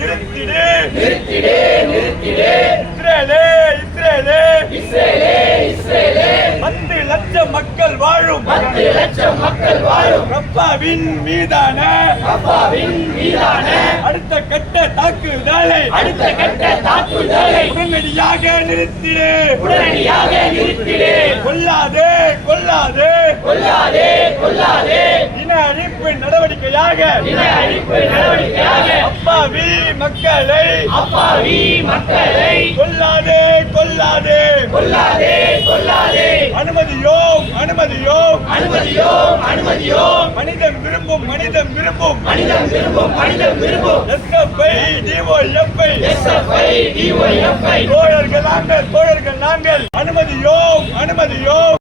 நிறுத்திடு. நிறுத்திடு நிறுத்திடு. இஸ்ரேலே இஸ்ரேலே. இஸ்ரேலே இஸ்ரேலே. பத்து லட்சம் மக்கள் வாழும். பத்து லட்சம் மக்கள் வாழும். ரப்பாவின் மீதான. அப்பாவின் மீதான. அடுத்த கட்ட தாக்குதலை. அடுத்த கட்ட தாக்குதலை. உடனடியாக நிறுத்திடு. உடனடியாக நிறுத்திடு. கொல்லாதே கொல்லாதே. கொல்லாதே கொல்லாதே. நடவடிக்கையாக அப்பாவி மக்களை அப்பாவி மக்களை கொல்லாதே கொல்லாதே. கொல்லாதே கொல்லாதே. அனுமதியோம் அனுமதியோம். அனுமதியோம் அனுமதியோம். மனிதம் விரும்பும் மனிதம் விரும்பும். மனிதன் விரும்பும் மனிதன் விரும்பும். SFI DOFI SFI DYFI. தோழர்கள் நாங்கள் தோழர்கள் நாங்கள். அனுமதியோம் அனுமதியோம்.